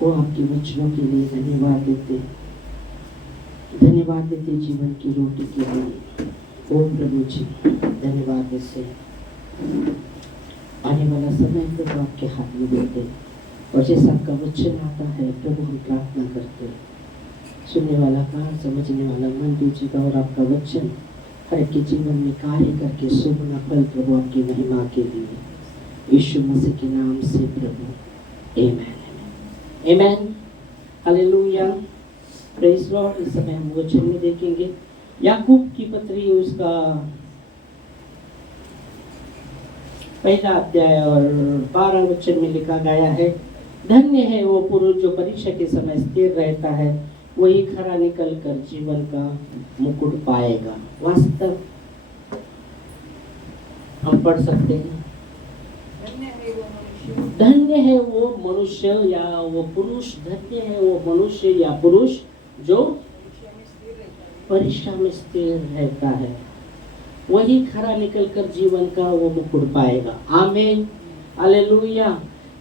वो आपके वचनों के लिए धन्यवाद देते, धन्यवाद देते जीवन की रोटी के लिए। ओ प्रभु जी धन्यवाद देते। आने वाला समय प्रभु आपके हाथ में देते, और जैसा आपका वचन आता है प्रभु हम प्रार्थना करते, सुनने वाला कान समझने वाला मन दीजिएगा, और आपका वचन हर एक के जीवन में कार्य करके सुगुना फल प्रभु आपकी महिमा के लिए, यीशु मसीह के नाम से प्रभु, आमेन आमेन हालेलुया प्रेज लॉर्ड। इस समय हम वचन में देखेंगे याकूब की पत्री, उसका पहला अध्याय और 12 वचन में लिखा गया है, धन्य है वो पुरुष जो परीक्षा के समय स्थिर रहता है, वही खरा निकल कर जीवन का मुकुट पाएगा। वास्तव हम पढ़ सकते हैं, धन्य है वो मनुष्य या वो पुरुष, धन्य है वो मनुष्य या पुरुष जो परीक्षा में स्थिर रहता है, वही खरा निकलकर जीवन का वो मुकुट पाएगा। आमीन हालेलुया।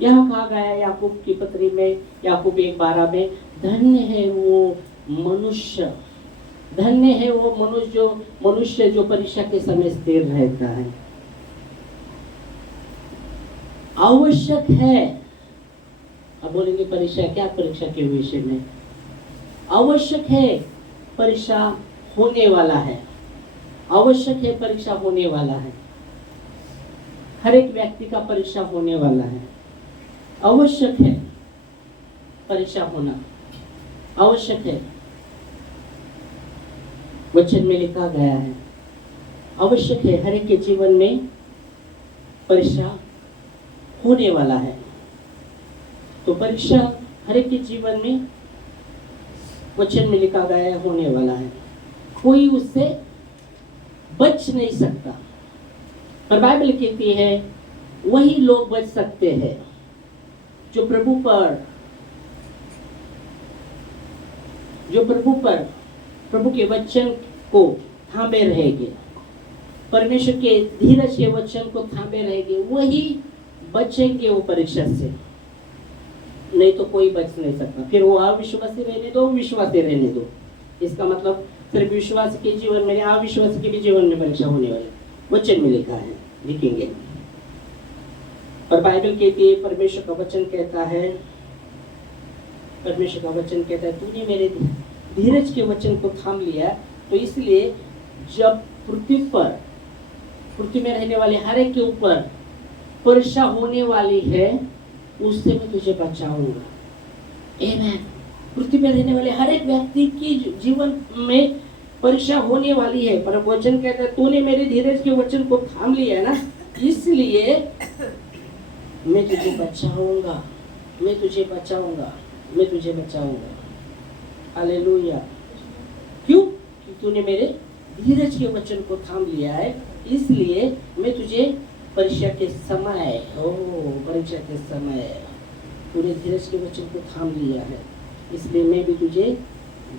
यह कहा गया है याकूब की पत्री में, याकूब 1:12 में, धन्य है वो मनुष्य, धन्य है वो मनुष्य जो परीक्षा के समय स्थिर रहता है। आवश्यक है, अब बोलेंगे परीक्षा क्या, परीक्षा के विषय में आवश्यक है, परीक्षा होने वाला है, आवश्यक है, परीक्षा होने वाला है। हर एक व्यक्ति का परीक्षा होने वाला है, आवश्यक है परीक्षा होना, आवश्यक है। वचन में लिखा गया है आवश्यक है, हर एक के जीवन में परीक्षा होने वाला है। तो परीक्षा हर एक के जीवन में वचन में लिखा गया है होने वाला है, कोई उससे बच नहीं सकता। पर बाइबल कहती है वही लोग बच सकते हैं जो प्रभु पर प्रभु के वचन को थामे रहेंगे, परमेश्वर के धीरज के वचन को थामे रहेंगे, वही बचेंगे वो परीक्षा से, नहीं तो कोई बच नहीं सकता। फिर वो अविश्वासी रहने दो, विश्वासी रहने दो, इसका मतलब सिर्फ विश्वास के जीवन में, अविश्वास के भी जीवन में परीक्षा होने वाली, वचन में लिखा है, लिखेंगे। और बाइबल कहती है, परमेश्वर का वचन कहता है, परमेश्वर का वचन कहता है, तूने मेरे धीरज के वचन को थाम लिया, तो इसलिए जब पृथ्वी में रहने वाले हर एक के ऊपर परीक्षा होने वाली है, उससे मैं तुझे बचाऊंगा। आमीन। पृथ्वी में रहने वाले हर एक व्यक्ति की जीवन में परीक्षा होने वाली है, पर वचन कहता है तूने मेरे धीरज के वचन को थाम लिया है ना, इसलिए मैं तुझे बचाऊंगा, मैं तुझे बचाऊंगा, मैं तुझे बचाऊंगा। हालेलुया। क्यों? क्योंकि तूने मेरे धीरज के वचन को थाम लिया है, इसलिए मैं तुझे परीक्षा के समय, परीक्षा के समय तूने धीरज के वचन को थाम लिया है, इसलिए मैं भी तुझे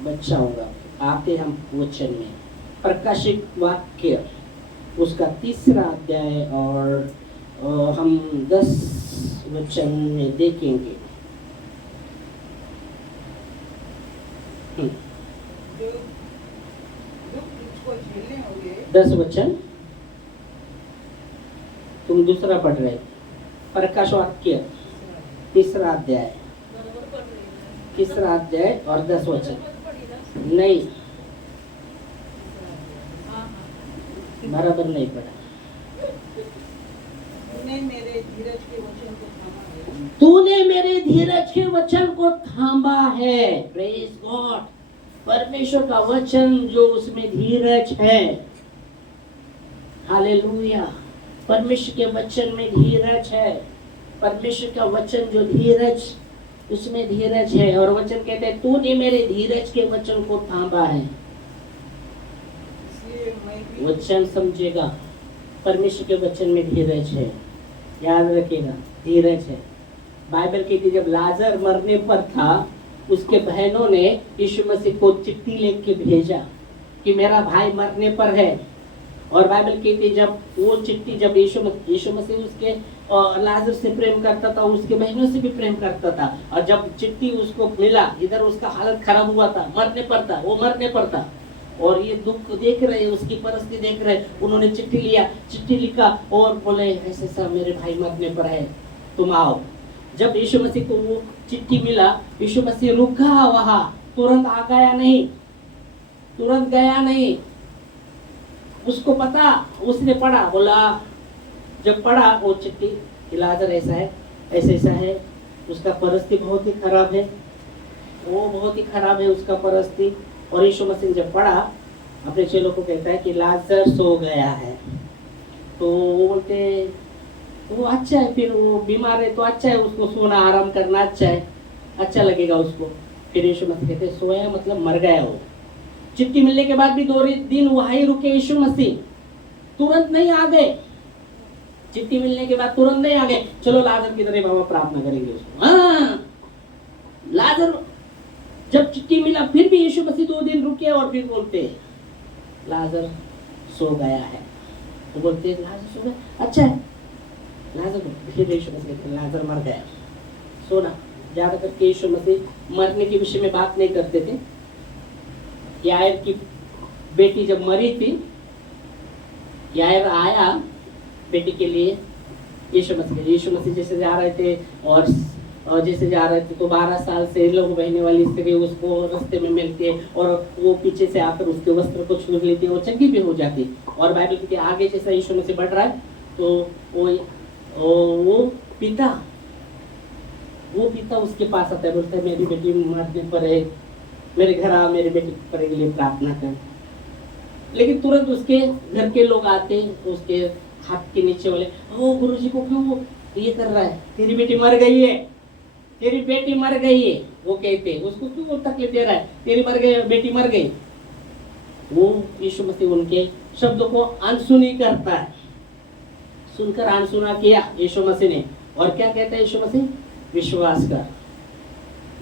बचाऊंगा। आते हम वचन में, प्रकाशित वाक्य उसका 3 अध्याय और हम 10 वचन में देखेंगे। 10 वचन तुम दूसरा पढ़ रहे, प्रकाश वाक्य 3 अध्याय, 3 अध्याय और 10 वचन नहीं, बराबर नहीं पढ़ा। तूने मेरे धीरज के वचन को थामा है। Praise God. परमेश्वर का वचन जो उसमें धीरज है, हालेलुया। परमेश्वर के वचन में धीरज है, परमेश्वर का वचन जो धीरज, उसमें धीरज है। और वचन कहते हैं तूने मेरे धीरज के वचन को थामा है। वचन समझेगा, परमेश्वर के वचन में धीरज है, याद रखेगा, धीरज है। बाइबल कहती जब लाजर मरने पर था, उसके बहनों ने यीशु मसीह को चिट्ठी लिख के भेजा कि मेरा भाई मरने पर है। और बाइबल कहती जब वो चिट्ठी, जब यीशु मसीह उसके और लाजर से प्रेम करता था, उसके बहनों से भी प्रेम करता था। और जब चिट्ठी उसको मिला, इधर उसका हालत खराब हुआ था, वो मरने पर था। और ये दुख देख रहे, उसकी परिस्थिति देख रहे, उन्होंने चिट्ठी लिखा और बोले ऐसे ऐसा मेरे भाई मरने पर है, तुम आओ। जब यीशु मसीह को वो चिट्ठी मिला, यीशु मसीह रुका वहां, तुरंत आ गया नहीं, तुरंत गया नहीं। उसको पता, उसने पढ़ा, बोला जब पढ़ा वो चिट्ठी, लाजर ऐसा है, ऐसा है, उसका परिस्थिति बहुत ही खराब है, वो बहुत ही खराब है उसका परिस्थिति। और यीशु मसीह जब पढ़ा, अपने चेलों को कहता है कि लाजर सो गया है। तो वो बोलते वो अच्छा है, फिर वो बीमार है तो अच्छा है, उसको सोना आराम करना अच्छा है, अच्छा लगेगा उसको। फिर यीशु मसीह कहते सोया मतलब मर गया वो। चिट्ठी मिलने के बाद भी 2 दिन वहीं रुके यीशु मसीह, तुरंत नहीं आ गए। चिट्ठी मिलने के बाद तुरंत नहीं आ गए, चलो लाजर की तरह बाबा प्रार्थना करेंगे उसको। हाँ, लाजर जब चिट्ठी मिला फिर भी यीशु मसीह 2 दिन रुके और फिर बोलते लाजर सो गया है। तो बोलते लाजर सो गया, अच्छा है लाजर। फिर यीशु मसीह कहते लाजर मर गया, सोना। ज्यादा करके यीशु मसीह मरने के विषय में बात नहीं करते थे। यायर की बेटी जब मरी थी, यायर आया बेटी के लिए यीशु मसीह जैसे जा रहे थे और जैसे जा रहे थे तो 12 साल से लोग बहने वाली स्त्री उसको रास्ते में मिलती है और वो पीछे से आकर उसके वस्त्र को छू लेती है, वो चंगी भी हो जाती। और बाइबल के आगे जैसा यीशु मसीह बढ़ रहा है तो वो पिता उसके पास आता है, बोलता है मेरी बेटी मरने पर है, मेरे घर आ, मेरी बेटी पर के लिए प्रार्थना कर। लेकिन तुरंत उसके घर के लोग आते, उसके हाथ के नीचे वाले, ओ गुरुजी को क्यों ये कर रहा है, तेरी बेटी मर गई है, तेरी बेटी मर गई है। वो कहते उसको क्यों तकलीफ दे रहा है, तेरी बेटी मर गई। वो यीशु मसीह उनके शब्दों को अनसुनी करता है, सुनकर अनसुना किया यीशु मसीह ने। और क्या कहता है यीशु मसीह, विश्वास कर।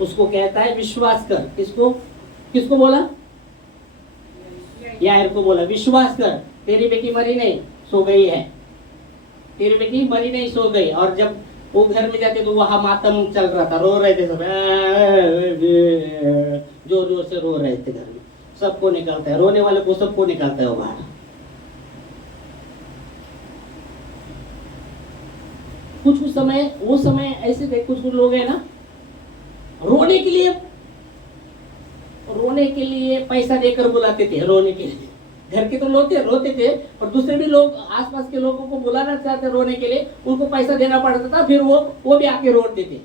उसको कहता है विश्वास कर। किसको बोला, यायर को बोला विश्वास कर, तेरी बेटी मरी नहीं सो गई है, तेरी बेटी मरी नहीं सो गई। और जब वो घर में जाते तो वहां मातम चल रहा था, रो रहे थे सब, जोर जोर से रो रहे थे। घर में सबको निकालता है, रोने वाले को सबको निकालता है वो बाहर। कुछ समय ऐसे थे, कुछ लोग है ना, रोने के लिए पैसा देकर बुलाते थे, रोने के लिए। घर के तो रोते थे और दूसरे भी लोग आसपास के लोगों को बुलाना चाहते रोने के लिए, उनको पैसा देना पड़ता था, फिर वो भी आके रोते थे।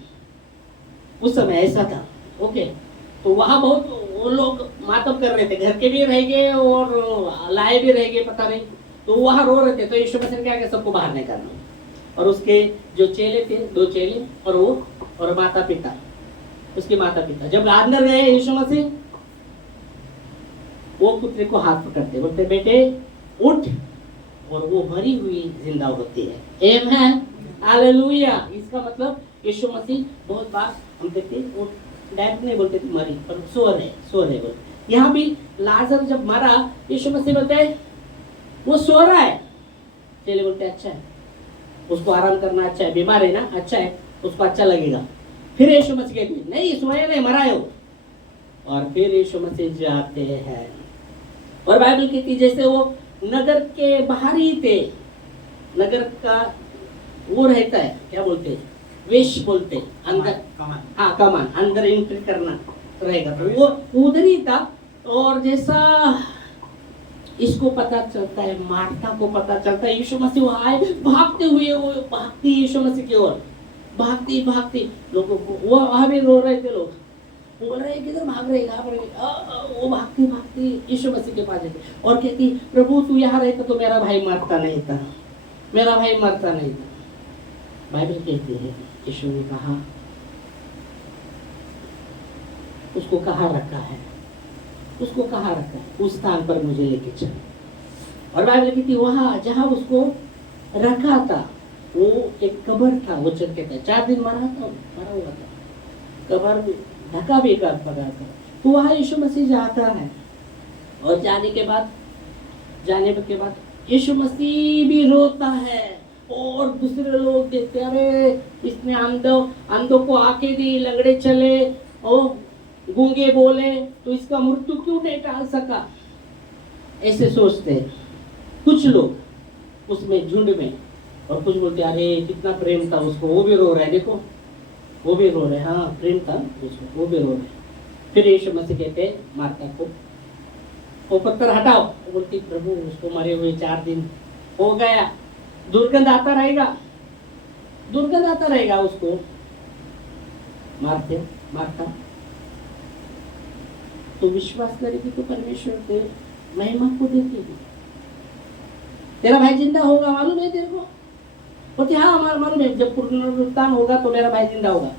उस समय ऐसा था। ओके, तो वहां बहुत वो लोग मातम कर रहे थे, घर के भी रह गए और लाए भी रह गए, पता नहीं। तो वहां रो रहे थे। तो यीशु मसीह क्या सबको बाहर निकालना। और उसके जो चेले थे, 2 चेले और वो और माता पिता, उसके माता पिता जब अंदर गए यीशु मसीह, वो पुत्र को हाथ पकड़ते, बोलते बेटे उठ, और वो मरी हुई जिंदा होती है। आमेन, हालेलुया। इसका मतलब यीशु मसीह बहुत बार हम कहते वो डायरेक्ट नहीं बोलते थे मरी, पर सो रहे बोलते। यहाँ भी लाजर जब मरा, यीशु मसीह बोलते हैं वो सो रहा है। चेले बोलते अच्छा है, उसको आराम करना अच्छा है, बीमार है ना, अच्छा है, उसको अच्छा लगेगा। फिर यीशु मसीह कहते नहीं सोया नहीं, मरा है वो। और फिर यीशु मसीह जाते हैं। और बाइबल कहती जैसे वो नगर के बाहर ही थे, नगर का वो रहता है, क्या बोलते हैं, वेश बोलते हैं, अंदर कमान अंदर एंट्री करना रहेगा, तो वो उधर ही था। और जैसा इसको पता चलता है, मार्था को पता चलता है यीशु मसीह वहां आए, भागते हुए वो भागती यीशु मसीह की ओर, भागती लोगों को, वो वहां भी रो रहे थे, लोग बोल रहे किधर भाग रहे, कहाँ पर। वो भागती यीशु मसीह के पास जाती और कहती प्रभु तू यहाँ रहता तो मेरा भाई मरता नहीं था, मेरा भाई मरता नहीं था। बाइबल कहती है यीशु ने कहा उसको कहाँ रखा है, उसको कहाँ रखा है, उस स्थान पर मुझे लेके चल। और बाइबल कहती वहां जहां उसको रखा था वो एक कब्र था, वो चल के था, 4 दिन मरा हुआ था, कब्र ढका भी कर पड़ा था। तो वहां यीशु मसीह जाता है। और जाने के बाद यीशु मसीह भी रोता है, और दूसरे लोग देखते, अरे इसने अंधों को आंखें दी, लंगड़े चले और गूंगे बोले, तो इसका मृत्यु क्यों नहीं टाल सका, ऐसे सोचते हैं कुछ लोग उसमें झुंड में। और कुछ बोलते, अरे कितना प्रेम था उसको, वो भी रो रहा है, देखो वो भी रो रहे, हाँ प्रेम था उसको, वो भी रो रहे। फिर यीशु मसीह कहते मार्था को, वो पत्थर हटाओ। वो बोलती, प्रभु उसको मरे हुए 4 दिन हो गया, दुर्गंध आता रहेगा उसको। मार्था तो विश्वास करेगी तो परमेश्वर के महिमा को देखेगी। तेरा भाई जिंदा होगा, मालूम है तेरे को? बोलती, हाँ मालूम है, जब पुनरुत्थान होगा तो मेरा भाई जिंदा होगा।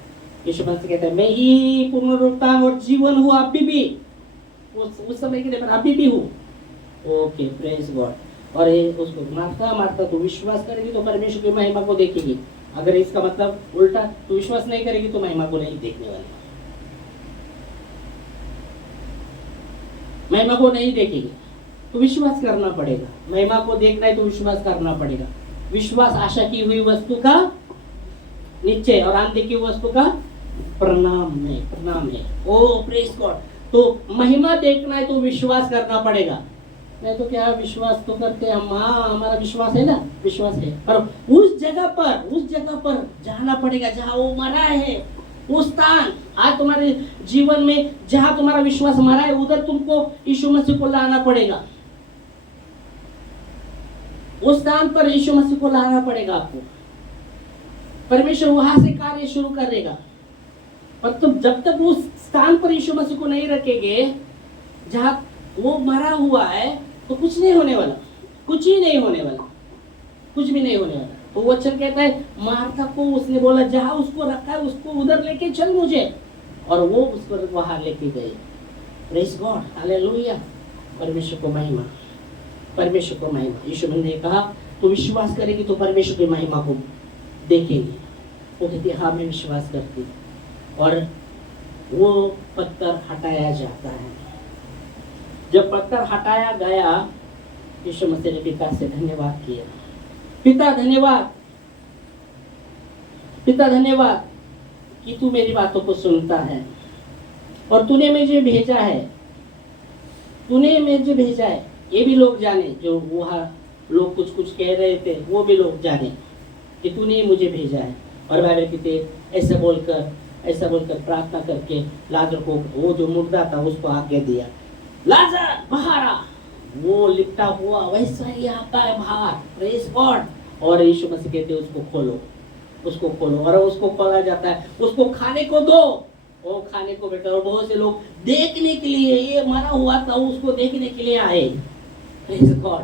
यीशु मसीह कहता है, मैं ही पुनरुत्थान और जीवन हूँ, अभी भी उस समय के लिए अभी भी हूँ। Okay, praise God. और ये उसको मारता तो विश्वास करेगी तो परमेश्वर की महिमा को देखेगी। अगर इसका मतलब उल्टा, तो विश्वास नहीं करेगी तो महिमा को नहीं देखने वाली, महिमा को नहीं देखेगी। तो विश्वास करना पड़ेगा, महिमा को देखना है तो विश्वास करना पड़ेगा। विश्वास आशा की हुई वस्तु का निश्चय और अनदेखी वस्तु का प्रणाम है। ओ प्रेज गॉड। तो महिमा देखना है तो विश्वास करना पड़ेगा, नहीं तो क्या विश्वास तो करते हैं हम, हाँ हमारा विश्वास है ना, विश्वास है, पर उस जगह पर जाना पड़ेगा जहाँ वो मरा है, वो स्थान। आज तुम्हारे जीवन में जहाँ तुम्हारा विश्वास मरा है, उधर तुमको यीशु मसीह को लाना पड़ेगा। उस स्थान पर यीशु मसीह को लाना पड़ेगा आपको। परमेश्वर वहां से कार्य शुरू करेगा। पर तुम जब तक उस स्थान पर यीशु मसीह को नहीं रखेंगे जहां वो मरा हुआ है, तो कुछ नहीं होने वाला, कुछ भी नहीं होने वाला। तो वचन कहता है, मार्था को उसने बोला, जहां उसको रखा है उसको उधर लेके चल मुझे, और वो उसको वहां लेके गए। Praise God, hallelujah. परमेश्वर को महिमा। यीशु ने कहा, तो विश्वास करेगी तो परमेश्वर की महिमा को देखेंगे। वो कहती, हाँ मैं विश्वास करती। और वो पत्थर हटाया जाता है। जब पत्थर हटाया गया, यीशु मसीह ने पिता से धन्यवाद किया। पिता धन्यवाद कि तू मेरी बातों को सुनता है और तूने मुझे भेजा है। ये भी लोग जाने, जो वहाँ लोग कुछ कह रहे थे, वो भी लोग जाने कि तूने मुझे भेजा है। और बाइबल कहते ऐसा बोलकर प्रार्थना करके लाजर को, वो जो मुर्दा था, उसको आज्ञा दिया, लाजर बाहर आ। वो लिपटा हुआ वैसा ही आता है बाहर। Praise God. और यीशु मसीह कहते उसको खोलो, और उसको खोला जाता है। उसको खाने को दो, वो खाने को बैठा। और बहुत से लोग देखने के लिए, ये मरा हुआ था, उसको देखने के लिए आए। प्रेज गॉड,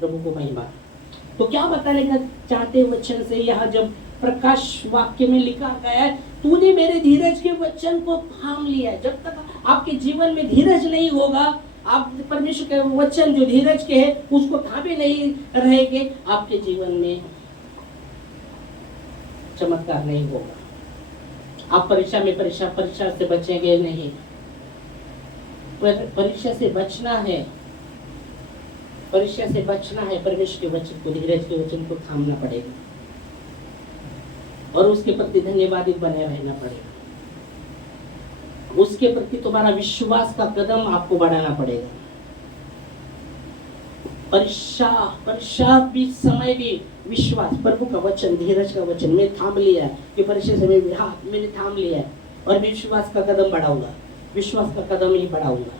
प्रभु को महिमा। तो क्या बताने का चाहते वचन से, यहाँ जब प्रकाश वाक्य में लिखा गया है, तूने मेरे धीरज के वचन को थाम लिया। जब तक आपके जीवन में धीरज नहीं होगा, आप परमेश्वर के वचन जो धीरज के है उसको थामे नहीं रहेंगे, आपके जीवन में चमत्कार नहीं होगा। आप परीक्षा से बचेंगे नहीं। परीक्षा से बचना है, परमेश्वर के वचन को, धीरज के वचन को थामना पड़ेगा और उसके प्रति धन्यवादित बने रहना पड़ेगा। उसके प्रति तुम्हारा विश्वास का कदम आपको बढ़ाना पड़ेगा। परीक्षा भी समय भी विश्वास, प्रभु का वचन, धीरज का वचन मैं थाम लिया है कि परीक्षा से मैंने थाम लिया है और मैं विश्वास का कदम बढ़ाऊंगा, विश्वास का कदम ही बढ़ाऊंगा।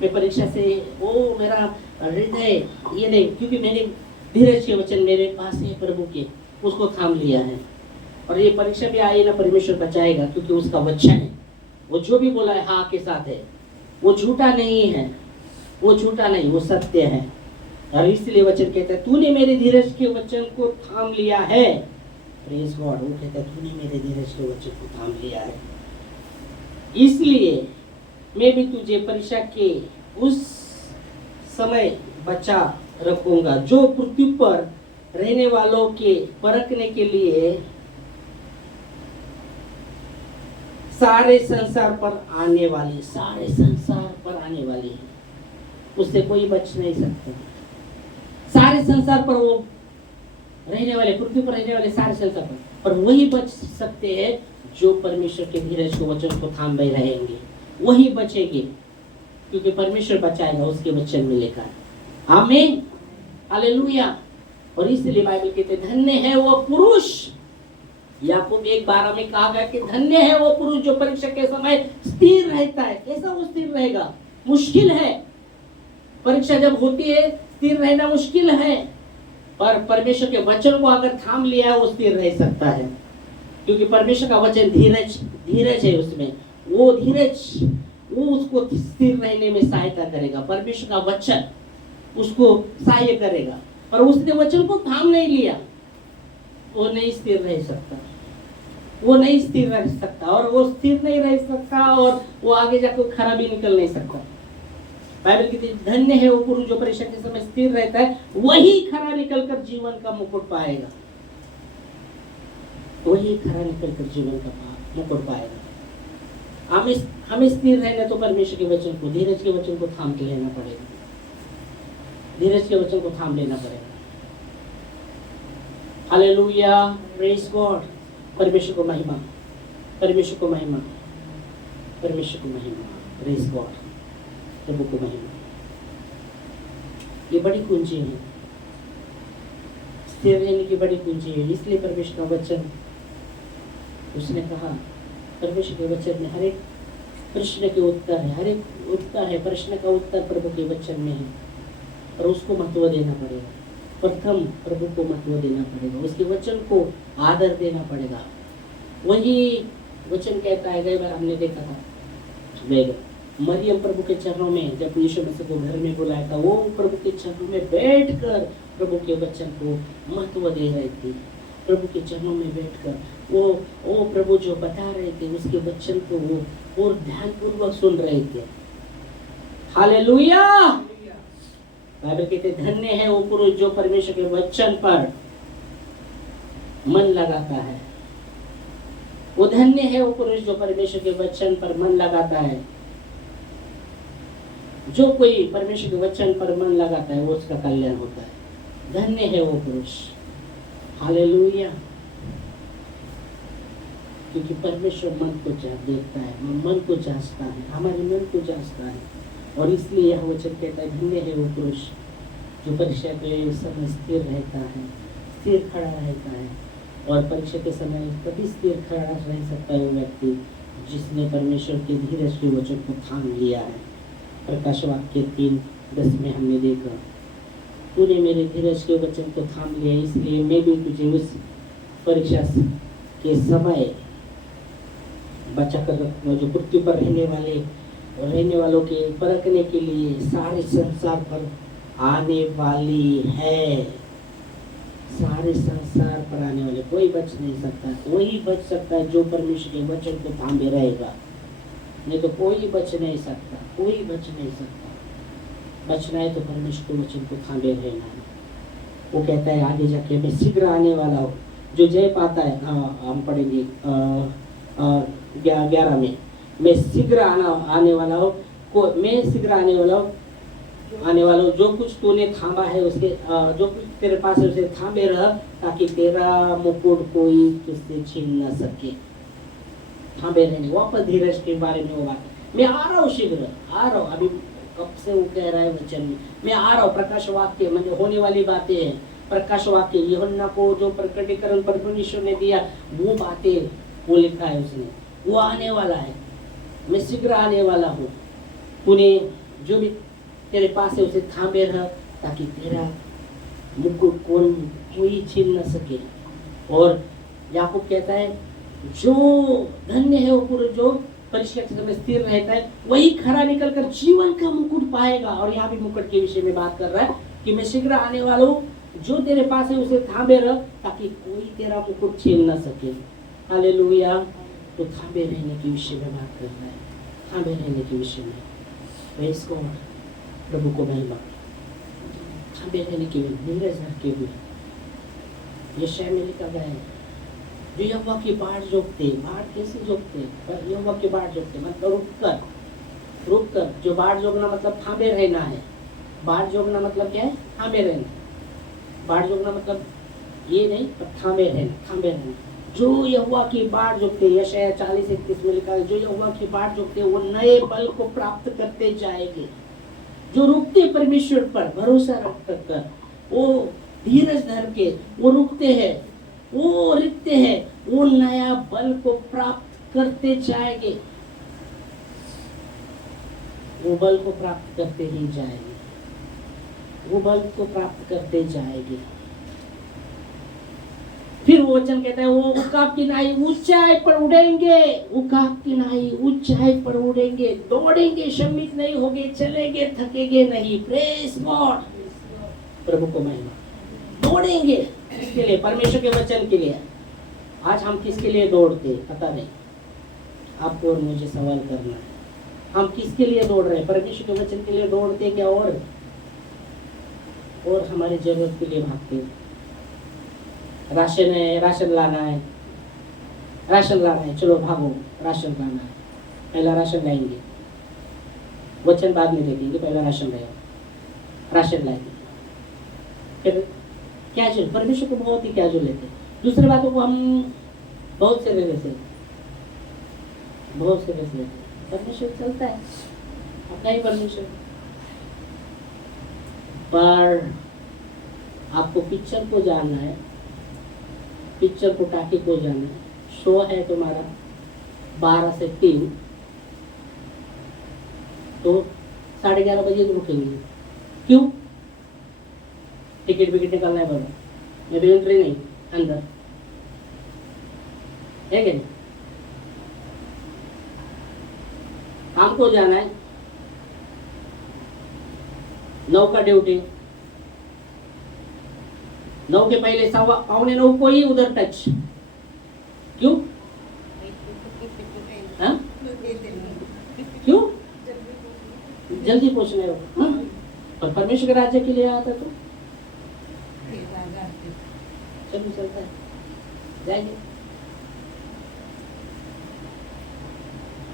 मैं परीक्षा से मेरा हृदय ये नहीं, क्योंकि मैंने धीरज के वचन मेरे पास है प्रभु के, उसको थाम लिया है। और ये परीक्षा भी आई ना, परमेश्वर बचाएगा, क्योंकि उसका वचन है। वो जो भी बोला है हाँ के साथ है, वो झूठा नहीं है, वो सत्य है। और इसलिए वचन कहता है, तूने मेरे धीरज के वचन को थाम लिया है। Praise God. वो कहता है, तूने मेरे धीरज के वचन को थाम लिया है, इसलिए मैं भी तुझे परीक्षा के उस समय बचा रखूंगा जो पृथ्वी पर रहने वालों के परखने के लिए सारे संसार पर आने वाली है। उससे कोई बच नहीं सकता। सारे संसार पर रहने वाले, पृथ्वी पर रहने वाले सारे संसार पर वही बच सकते हैं जो परमेश्वर के धीरज को वचन को थामे रहेंगे, वही बचेंगे, क्योंकि परमेश्वर बचाएगा उसके वचन में लेकर। आमीन, हालेलुया। और इसलिए बाइबल कहते धन्य है वो पुरुष, याकूब 1:12 में कहा गया कि धन्य है वो पुरुष जो परीक्षा के समय स्थिर रहता है। कैसा वो स्थिर रहेगा? मुश्किल है, परीक्षा जब होती है स्थिर रहना मुश्किल है, पर परमेश्वर के वचन को अगर थाम लिया है वो स्थिर रह सकता है, क्योंकि परमेश्वर का वचन धीरज है उसमें, वो धीरज वो उसको स्थिर रहने में सहायता करेगा। परमेश्वर का वचन उसको सहाय करेगा, पर उसने वचन को थाम नहीं लिया, वो नहीं स्थिर रह सकता, वो नहीं स्थिर रह सकता, और वो स्थिर नहीं रह सकता, और वो आगे जाकर खरा भी निकल नहीं सकता। बाइबल कहती है धन्य है वो पुरुष जो परीक्षा के समय स्थिर रहता है, वही खरा निकलकर जीवन का मुकुट पाएगा, वही खरा निकलकर जीवन का मुकुट पाएगा। हमें स्थिर रहना तो परमेश्वर के वचन को, धीरज के वचन को थाम के लेना पड़ेगा, धीरज के वचन को थाम लेना पड़ेगा। Hallelujah, praise God. परमेश्वर को महिमा, परमेश्वर को महिमा, परमेश्वर को महिमा, प्रेज गॉड, प्रभु को महिमा। ये बड़ी कुंजी है, स्थिर रहने की बड़ी कुंजी है। इसलिए परमेश्वर का वचन, उसने कहा परमेश्वर के वचन में हर एक प्रश्न के उत्तर है, हर एक उत्तर है, प्रश्न का उत्तर प्रभु के वचन में है, और उसको महत्व देना पड़ेगा। प्रथम प्रभु को महत्व देना पड़ेगा, उसके वचन को आदर देना पड़ेगा। वही वचन कहता है, कई बार हमने देखा था मरियम प्रभु के चरणों में जब यीशु मसीह को घर में बुलाया था, वो प्रभु के चरणों में बैठकर प्रभु के वचन को महत्व दे रही थी। प्रभु के चरणों में बैठकर वो प्रभु जो बता रहे थे उसके वचन को वो और ध्यानपूर्वक सुन रहे थे। हालेलुया। बाइबल कहते धन्य है वो पुरुष जो परमेश्वर के वचन पर मन लगाता है। वो धन्य है वो पुरुष जो परमेश्वर के वचन पर मन लगाता है। जो कोई परमेश्वर के वचन पर मन लगाता है वो उसका कल्याण होता है। धन्य है वो पुरुष। हालेलुया। क्योंकि परमेश्वर मन को देखता है, मन को जांचता है, हमारे मन को जांचता है, और इसलिए यह वचन कहता है धन्य है वो पुरुष जो परीक्षा के समय स्थिर रहता है, स्थिर खड़ा रहता है। और परीक्षा के समय कभी स्थिर खड़ा रह सकता है वो व्यक्ति जिसने परमेश्वर के धीरज के वचन को थाम लिया है। प्रकाश वाक्य 3:10 में हमने देखा, तूने मेरे धीरज के वचन को थाम लिया, इसलिए मैं भी तुझे उस परीक्षा के समय बचा कर रखूंगा जो पृथ्वी पर रहने वालों के परखने के लिए सारे संसार पर आने वाली है। सारे संसार पर आने वाले, कोई बच नहीं सकता। वही बच सकता है जो परमेश्वर के वचन को थामे रहेगा, नहीं तो कोई बच नहीं सकता, कोई बच नहीं सकता। बचना है तो परमेश्वर के वचन को थामे रहना है। वो कहता है आगे जाके मैं शीघ्र आने वाला हूँ, जो जय पाता है। हम पढ़ेंगे 11 में, मैं शीघ्र आने वाला हूँ, मैं शीघ्र आने वाला हूँ। जो कुछ तूने थामा है उसके जो कुछ तेरे पास है उसे थामे रह, ताकि तेरा मुकुट कोई तुझसे छीन न सके। थामे रहने, वापस धीरज के बारे में वो बात, मैं आ रहा हूँ, शीघ्र आ रहा हूँ। अभी कब से वो कह रहा है वचन में, मैं आ रहा हूँ। प्रकाश वाक्य मतलब होने वाली बातें हैं। प्रकाश वाक्य यूहन्ना को जो प्रकटीकरण परमेश्वर ने दिया वो बातें वो लिखा है उसने, वो आने वाला है। मैं शीघ्र आने वाला हूँ, तूने जो भी तेरे पास है उसे थामे रह, ताकि तेरा मुकुट कोई छीन न सके। और याकूब कहता है जो धन्य है वो पुरुष जो परीक्षा के समय स्थिर रहता है, वही खरा निकलकर जीवन का मुकुट पाएगा। और यहाँ भी मुकुट के विषय में बात कर रहा है कि मैं शीघ्र आने वाला हूँ, जो तेरे पास है उसे थामे रह, ताकि कोई तेरा मुकुट छीन न सके। हालेलुया। तो थामे रहने के विषय में बात कर रहा है, थामे रहने के विषय में। प्रेज़ गॉड, प्रभु को महिमा। थामे रहने के लिए धीरज रख के हुए यशायाह में लिखा गया है, जो यहोवा की बाट जोतते, बाट कैसे जोतते, यहोवा की बाट जोतते मतलब रुक कर। जो बाट जोगना मतलब थामे रहना है। बाट जोगना मतलब क्या है? थामे रहना। बाट जोगना मतलब ये नहीं, पर थामे रहना। जो यहोवा की बाट जोते, यशायाह 40:31 में लिखा है, जो यहोवा की बाट जोते वो नए बल को प्राप्त करते जाएंगे। जो रुकते परमेश्वर पर भरोसा रख कर, वो धीरज धर के वो रुकते हैं, वो रुकते हैं, वो नया बल को प्राप्त करते जाएंगे। वो बल को प्राप्त करते ही जाएंगे, वो बल को प्राप्त करते जाएंगे। फिर वो वचन कहता है वो उकाब की नाई ऊंचाई पर उड़ेंगे, उकाब की नाई ऊंचाई पर उड़ेंगे, दौड़ेंगे, श्रमित नहीं होंगे, चलेंगे, थकेंगे नहीं। प्रेज गॉड, प्रभु को महिमा। दौड़ेंगे किसके लिए? परमेश्वर के वचन के लिए। आज हम किसके लिए दौड़ते पता नहीं, आपको और मुझे सवाल करना है। हम किसके लिए दौड़ रहे हैं? परमेश्वर के वचन के लिए दौड़ते क्या और हमारी जरूरत के लिए भागते? राशन है, राशन लाना है, चलो भागो, राशन लाना है, पहला राशन लाएंगे, वचन बाद में देखेंगे, पहला राशन लाएंगे। फिर कैजुअल, परमेश्वर को बहुत ही कैजुअल लेते। दूसरी बातों को हम बहुत से लेते। परमेश्वर चलता है अपना ही परमेश्वर। पर आपको पिक्चर को जानना है, पिक्चर को टाकी को जाना है। शो है तुम्हारा 12 से 3, तो 11:30 बजे तो रुकेंगे। क्यों? टिकट विकेट निकालना है बोला, मैं भी एंट्री नहीं अंदर है क्या? काम को जाना है, 9 का ड्यूटी, 9 के पहले 9:15 को ही उधर टच। क्यों? हाँ? क्यों? जल्दी पहुंचना है। हाँ? पर परमेश्वर के राज्य के लिए आता तो चलो चलता है, जाएंगे।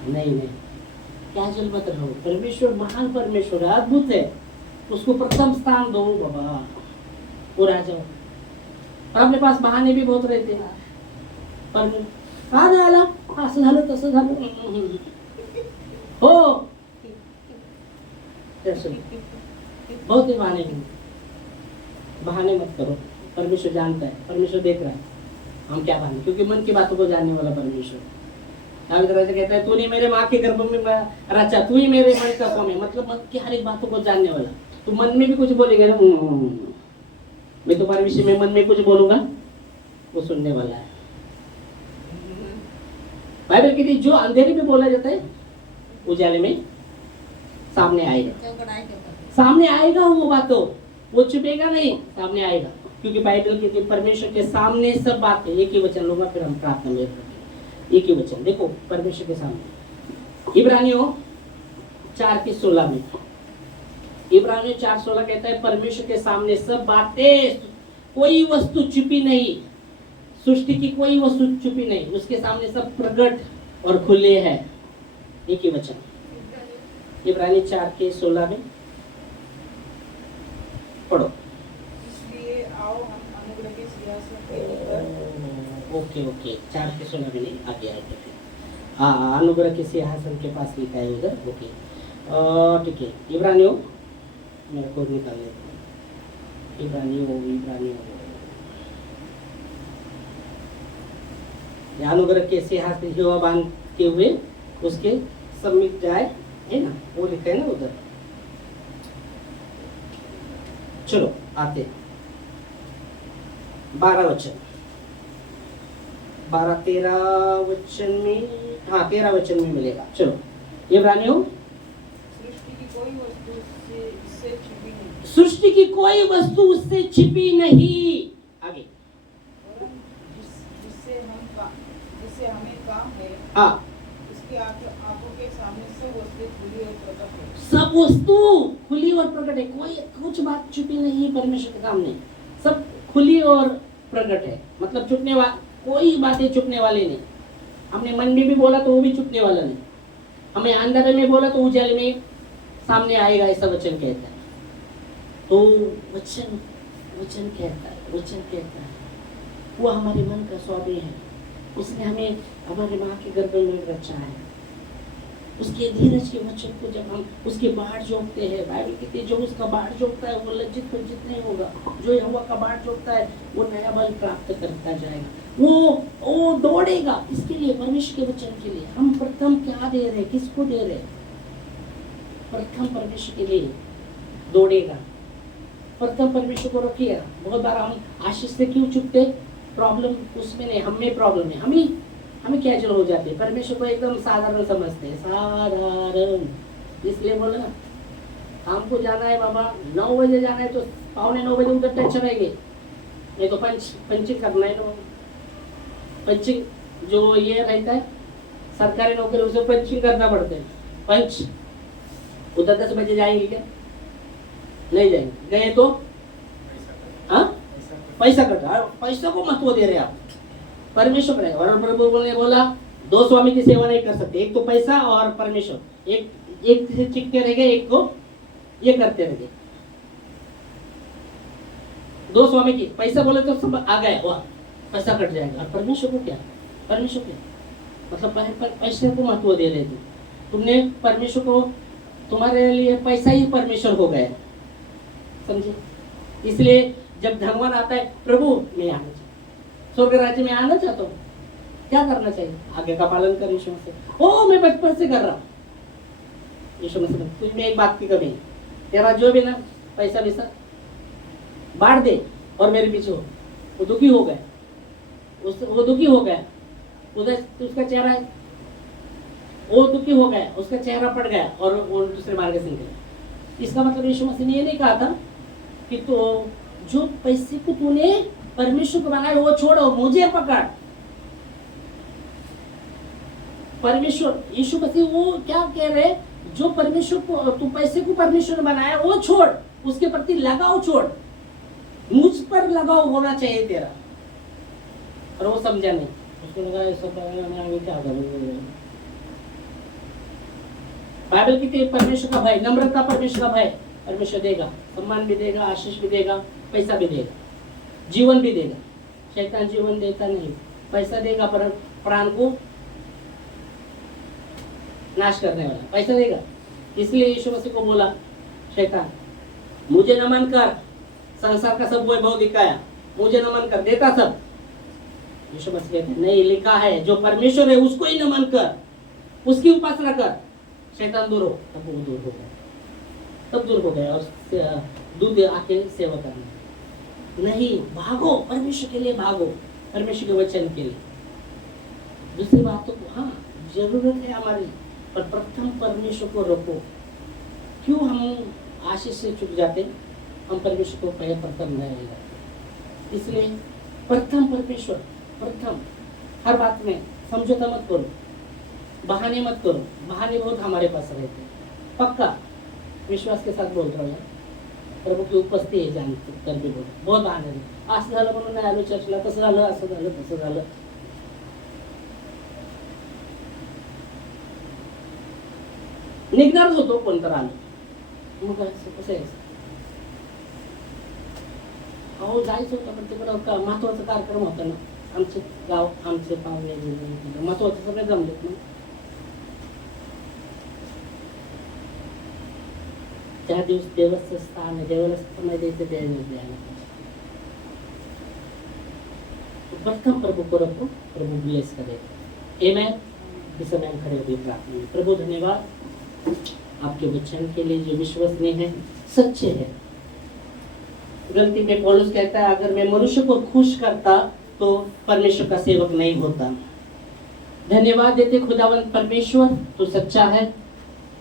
नहीं, कैजुअल मत रहो। परमेश्वर महान परमेश्वर है, अद्भुत है, उसको प्रथम स्थान दो बाबा, वो राजा। और अपने पास बहाने भी बहुत रहते हैं, पर कहा आला असं झालं तसं झालं हो, बहुत ही बहाने मत करो। परमेश्वर जानता है, परमेश्वर देख रहा है हम क्या बहाने, क्योंकि मन की बातों को जानने वाला परमेश्वर। दाऊद राजा कहता है तूने मेरे माँ के गर्भ में रचा, तू ही मेरे मन का स्वामी, मतलब मन की हर एक बातों को जानने वाला। तो मन में भी कुछ बोलेंगे ना, मैं तुम्हारे विषय में मन में कुछ बोलूंगा, वो सुनने वाला है। बाइबल कहती है जो अंधेरे में बोला जाता है उजाले में सामने आएगा वो बातों, वो छुपेगा नहीं, सामने आएगा। क्योंकि बाइबल कहती है परमेश्वर के सामने सब बातें। एक ही वचन लूंगा फिर हम प्रार्थना में करेंगे। एक ही वचन देखो, परमेश्वर के सामने इब्रानियों 4:16 में, इब्रानियों 4:16 कहता है परमेश्वर के सामने सब बातें, कोई वस्तु छुपी नहीं, सृष्टि की कोई वस्तु छुपी नहीं, उसके सामने सब प्रकट और खुले हैं। एक ही वचन इब्रानी 4:16 में पढ़ो। इसलिए आओ हम अनुग्रह के सिंहासन के ऊपर। ओके 4:16 में नहीं, आगे आए फिर। हाँ, अनुग्रह के सिंहासन के पास लिखा है उधर। ओके ठीक है, इब्रानियों मेरे को निकाल लेते हैं। इब्रानियों अनुग्रह के सिंहासन यहोवा बांध के हुए उसके सम्मित जाए, है ना, वो लिखा है ना उधर। चलो आते 12 वचन, 12-13 वचन में, हाँ 13 वचन में मिलेगा। चलो इब्रानियों, सृष्टि की कोई वस्तु उससे छिपी नहीं। आगे जिससे हमें काम है, हाँ, उसकी आंखों के सामने सब वस्तु खुली और प्रकट है। सब वस्तु खुली और प्रकट है, कोई कुछ बात छुपी नहीं परमेश्वर के सामने, सब खुली और प्रकट है। मतलब छुपने वाला, कोई बातें छुपने वाली नहीं। हमने मन में भी बोला तो वो भी छुपने वाला नहीं, हमें अंदर में बोला तो उजाले में सामने आएगा, ऐसा वचन कहता है। तो वचन कहता है वो हमारे मन का स्वामी है। उसने हमें हमारे माँ के गर्भ में रचा है। उसके धीरज के वचन को जब हम उसके बाढ़ जोतते हैं, बाइबल कहती है जो उसका बाढ़ जोतता है वो लज्जित वंचित नहीं होगा। जो यहोवा का बाढ़ जोतता है वो नया बल प्राप्त करता जाएगा। वो दौड़ेगा। इसके लिए, परमेश्वर के वचन के लिए हम प्रथम क्या दे रहे हैं, किसको दे रहे हैं? प्रथम परमेश्वर के लिए दौड़ेगा। प्रथम परमेश्वर को रखिएगा। बहुत बार हम आशीष से क्यों चुपते? प्रॉब्लम उसमें नहीं, हमें प्रॉब्लम है। हमें क्या जरूर हो जाती है? परमेश्वर को एकदम साधारण समझते हैं, साधारण। इसलिए बोला हमको जाना है बाबा, 9 बजे जाना है तो 8:45 बजे उधर टच रहेंगे, नहीं तो पंचिंग करना है ना। पंचिंग जो ये रहता है सरकारी नौकरी, उसे पंचिंग करना पड़ता है। पंच उधर 10 बजे जाएंगे क्या? नहीं जाएंगे। गए तो हाँ पैसा कटा। पैसा को महत्व दे रहे आप। परमेश्वर रहेगा। और प्रभु ने बोला 2 स्वामी की सेवा नहीं कर सकते, एक तो पैसा और परमेश्वर। एक से चिपके रह गए, एक को ये करते रह गए। 2 स्वामी की, पैसा बोले तो सब आ गए, वाह पैसा कट जाएगा। और परमेश्वर को क्या? परमेश्वर क्या मतलब पैसे को महत्व दे रहे थे तुमने। परमेश्वर को, तुम्हारे लिए पैसा ही परमेश्वर हो गया, समझे? इसलिए जब धनवान आता है, प्रभु मैं आना चाहता हूँ, स्वर्ग राज्य में आना चाहता हूँ, क्या करना चाहिए? आज्ञा का पालन कर यीशु मसीह। ओ मैं बचपन से कर रहा हूँ। यीशु मसीह तुझ में एक बात की कमी, तेरा जो भी ना पैसा वैसा बांट दे और मेरे पीछे हो। वो दुखी हो गया, वो दुखी हो गया, उधर उसका चेहरा है, वो दुखी हो गया, उसका चेहरा पड़ गया और वो दूसरे मार्ग से निकला। इसका मतलब यीशु मसीह ने ये नहीं कहा था कि तो जो पैसे को तूने परमेश्वर को बनाया वो छोड़ो, मुझे पकड़। परमेश्वर, यीशु मसीह वो क्या कह रहे, जो परमेश्वर को, तू पैसे को परमेश्वर ने बनाया वो छोड़, उसके प्रति लगाव छोड़, मुझ पर लगाव होना चाहिए तेरा। और वो समझा नहीं, उसको लगा ये सब मैं क्या करूं। बाइबल की परमेश्वर का भय, नम्रता परमेश्वर का भय परमेश्वर देगा, सम्मान भी देगा, आशीष भी देगा, पैसा भी देगा, जीवन भी देगा। शैतान जीवन देता नहीं, पैसा देगा पर प्राण को नाश करने वाला पैसा देगा। इसलिए यीशु मसीह को बोला शैतान, मुझे नमन कर, संसार का सब वैभव दिखाया, मुझे नमन कर, देता सब। यीशु मसीह कहते नहीं, लिखा है जो परमेश्वर है उसको ही नमन कर, उसकी उपासना कर, शैतान दूर हो। तब वो दूर हो गया, तब दूर हो गया और दूध आके सेवा करना। नहीं, भागो परमेश्वर के लिए, भागो परमेश्वर के वचन के लिए। दूसरी बात तो हाँ जरूरत है हमारी, पर प्रथम परमेश्वर को रखो। क्यों हम आशीष से चुक जाते? हम परमेश्वर को पहले प्रथम नहीं रखते। इसलिए प्रथम परमेश्वर, प्रथम। हर बात में समझौता मत करो, बहाने मत करो। बहाने बहुत हमारे पास रहते हैं। पक्का विश्वास के साथ बोल रहा हूँ, प्रभु की उपस्थिती आहे जानते तर बी बोल, बहुत बहाने नाही। असं झालं म्हणून नाही आलो चर्चला, तसं झालं, असं झालं, तसं झालं। निघणारच होतो, कोण तर आलं, मग कसं आहे? अहो जायचं होतं, पण तिकडं महत्वाचा कार्यक्रम होता ना, आमचे गाव, आमचे पाहुणे महत्वाचं सगळे जमलेत ना। त्या दिवस देवाचं स्थान आहे, देवाला समय द्यायचं, द्यायला प्रथम प्रभु को रखो, प्रभु ब्लेस करेगा। आमेन। इस समय हम खड़े होकर प्रार्थना करें। प्रभु धन्यवाद आपके वचन के लिए जो विश्वसनीय है, सच्चे है। गलती में पौलुस कहता है अगर मैं मनुष्य को खुश करता तो परमेश्वर का सेवक नहीं होता। धन्यवाद देते खुदावंत परमेश्वर, तू सच्चा है।